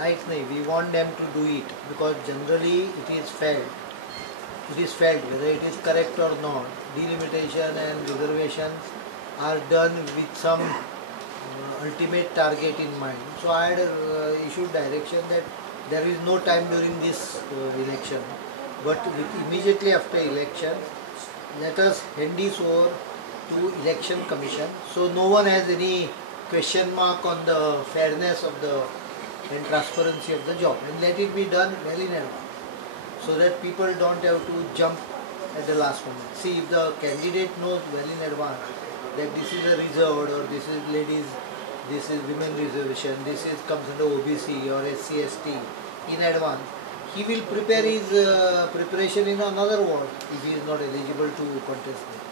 right now we want them to do it, because generally it is felt whether it is correct or not. Delimitation and reservations are done with some ultimate target in mind. So I had issued direction that there is no time during this election, but immediately after election, let us hand this over to election commission, so no one has any question mark on the fairness of the and transparency of the job, and let it be done well in advance, so that people don't have to jump at the last moment. See, if the candidate knows well in advance that this is a reserved, or this is ladies, this is women reservation, this is comes under OBC or SC ST in advance, he will prepare his preparation in another ward if he is not eligible to contest it.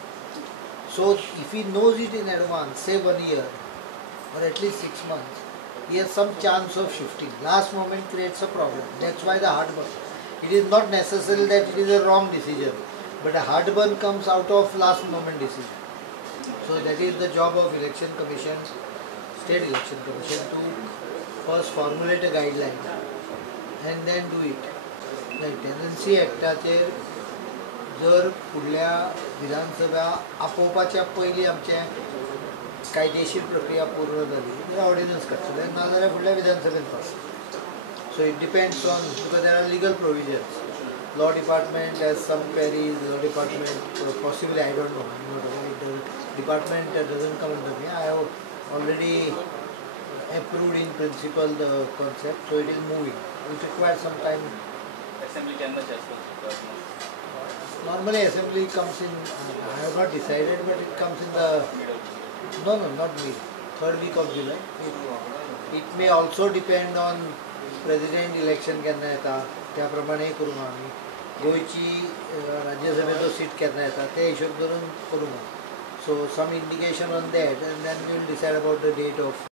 So if he knows it in advance, say 1 year or at least 6 months, he has some chance of shifting. Last moment creates a problem. That's why the heartburn. It is not necessary that it is a wrong decision, but a heartburn comes out of last moment decision. So that is the job of election commission, state election commission, to first formulate a guideline and then do it. Like Tenancy Actaचे जर पुढल्या विधानसभा आपोवपाच्या पयलीं आमचे कायदेशीर प्रक्रिया पूर्ण जाली तर ordnance काडटले, नाजाल्यार फुडल्या विधानसभेन पास. So it depends on, because there are legal provisions. Law department has some queries, law department possibly, I don't know, I'm not aware, the department doesn't come under me. I have already approved in principle the concept, so it is moving. It requires some time. Assembly can normally assembly comes in, I have not decided, but it comes in the, no, not me, 3rd week of July. It may also depend on president election केन्ना येता त्या प्रमाणे करूं आमी. गोंयची राज्यसभेचो seat केन्ना येता ते हिशोब करून करूं. So some indication on that, and then we will decide about the date of